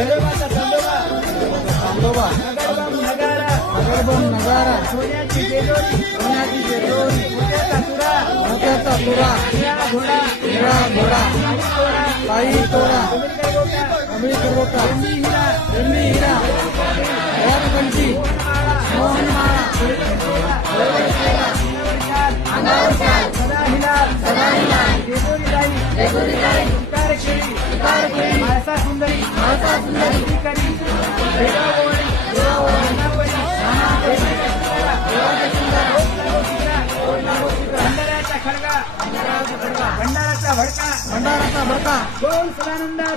भैरवाचा चांदोबा, चांदोबा, नगरबम नगारा, नगरबम नगारा, सोन्याची जेजोरी, सोन्याची जेजोरी, मोत्याचा तुरा, मोत्याचा तुरा, निळा घोडा, निळा घोडा, काही तोडा, काही तोडा, अमेरिका गोटा, अमेरिका गोटा, हिरा, एरवी हिरा, कंठी, मोहनमाळा, अंगावर शाल, सदा हिलाल, जेजोरी जाई, उतार खेळी, म्हाळसा सुंदरी, अधिकारी, भेटावळी, नानापरी, भंडाऱ्याचा खडगा, भंडाराचा भडका, भंडाराचा भडका, बोल सदानंदाचा